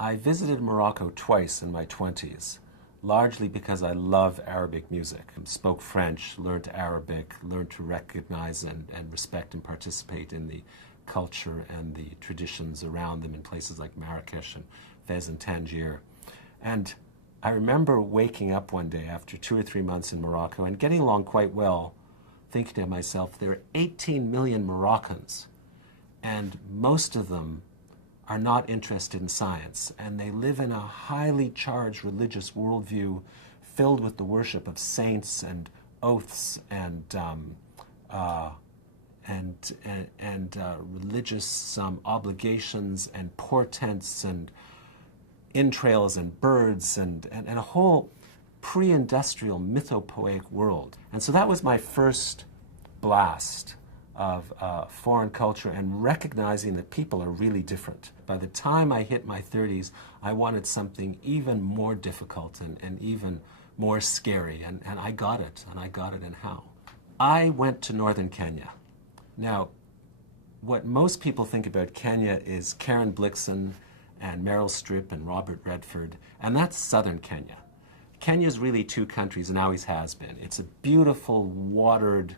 I visited Morocco twice in my 20s, largely because I love Arabic music. Spoke French, learned Arabic, learned to recognize and respect and participate in the culture and the traditions around them in places like Marrakesh and Fez and Tangier. And I remember waking up one day after 2 or 3 months in Morocco and getting along quite well, thinking to myself, there are 18 million Moroccans, and most of them are not interested in science, and they live in a highly charged religious worldview filled with the worship of saints and oaths and religious obligations and portents and entrails and birds and a whole pre-industrial mythopoeic world. And so that was my first blast of foreign culture and recognizing that people are really different. By the time I hit my 30s, I wanted something even more difficult and even more scary, and I got it, and how? I went to northern Kenya. Now, what most people think about Kenya is Karen Blixen and Meryl Streep and Robert Redford, and that's southern Kenya. Kenya's really two countries and always has been. It's a beautiful, watered,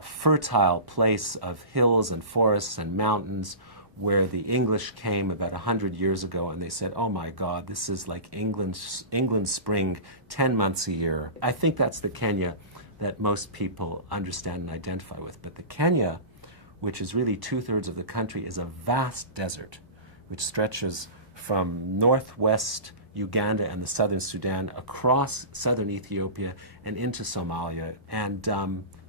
fertile place of hills and forests and mountains where the English came about 100 years ago and they said, oh my God, this is like England's spring 10 months a year. I think that's the Kenya that most people understand and identify with. But the Kenya, which is really 2/3 of the country, is a vast desert which stretches from northwest Uganda and the southern Sudan across southern Ethiopia and into Somalia. And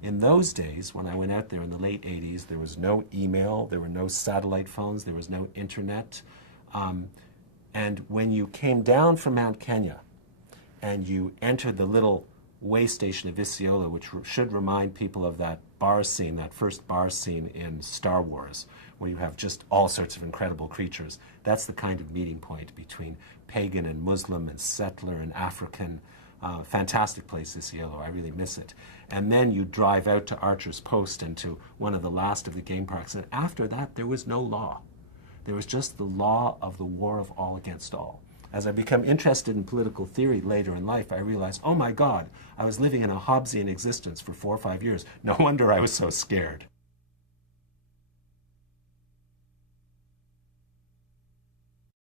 in those days, when I went out there in the late 80s, there was no email, there were no satellite phones, there was no internet. And when you came down from Mount Kenya and you entered the little way station of Isiolo, which should remind people of that bar scene, that first bar scene in Star Wars, where you have just all sorts of incredible creatures. That's the kind of meeting point between pagan and Muslim and settler and African. Fantastic place, Isiolo. I really miss it. And then you drive out to Archer's Post and to one of the last of the game parks. And after that, there was no law. There was just the law of the war of all against all. As I become interested in political theory later in life, I realized, oh my God, I was living in a Hobbesian existence for 4 or 5 years. No wonder I was so scared.